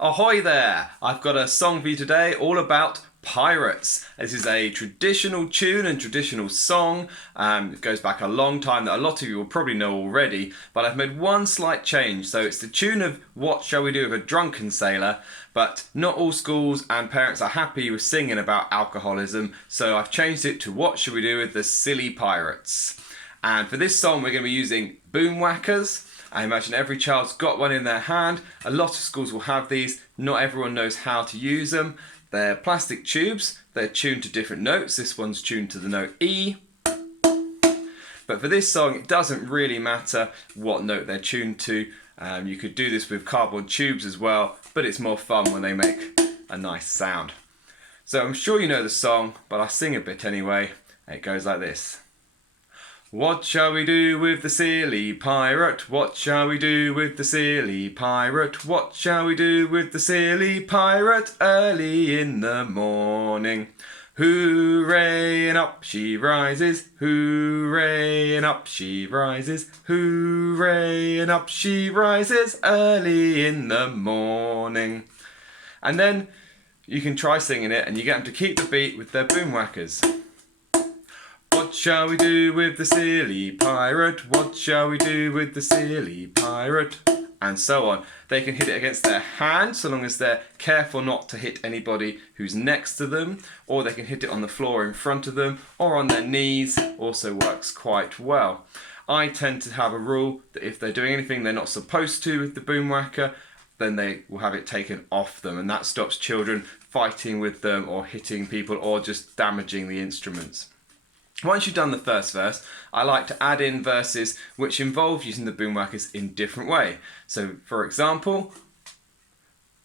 Ahoy there! I've got a song for you today all about pirates. This is a traditional tune and traditional song. It goes back a long time that a lot of you will probably know already, but I've made one slight change. So it's the tune of What Shall We Do with a Drunken Sailor, but not all schools and parents are happy with singing about alcoholism, so I've changed it to What Shall We Do with the Silly Pirates. And for this song we're going to be using boom whackers. I imagine every child's got one in their hand. A lot of schools will have these. Not everyone knows how to use them. They're plastic tubes. They're tuned to different notes. This one's tuned to the note E. But for this song, it doesn't really matter what note they're tuned to. You could do this with cardboard tubes as well, but it's more fun when they make a nice sound. So I'm sure you know the song, but I'll sing a bit anyway. It goes like this. What shall we do with the silly pirate? What shall we do with the silly pirate? What shall we do with the silly pirate early in the morning? Hooray, and up she rises. Hooray, and up she rises. Hooray, and up she rises early in the morning. And then you can try singing it and you get them to keep the beat with their boom whackers. What shall we do with the silly pirate? What shall we do with the silly pirate? And so on. They can hit it against their hand, so long as they're careful not to hit anybody who's next to them, or they can hit it on the floor in front of them, or on their knees. Also works quite well. I tend to have a rule that if they're doing anything they're not supposed to with the boom whacker, then they will have it taken off them, and that stops children fighting with them or hitting people or just damaging the instruments. Once you've done the first verse, I like to add in verses which involve using the boom whackers in different way. So, for example,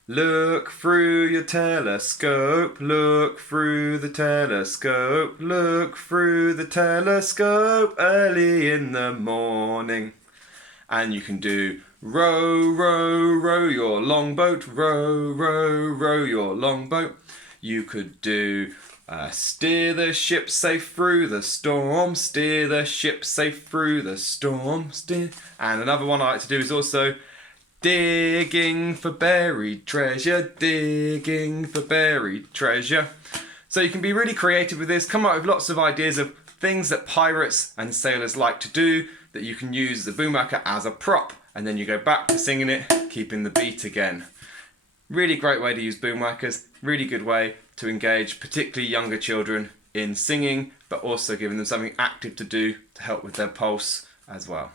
look through your telescope, look through the telescope, look through the telescope early in the morning. And you can do row, row, row your longboat, row, row, row your longboat. You could do steer the ship safe through the storm, steer the ship safe through the storm, steer. And another one I like to do is also digging for buried treasure, digging for buried treasure. So you can be really creative with this, come up with lots of ideas of things that pirates and sailors like to do that you can use the boom whacker as a prop, and then you go back to singing it, keeping the beat again. Really great way to use boom whackers, really good way to engage particularly younger children in singing, but also giving them something active to do to help with their pulse as well.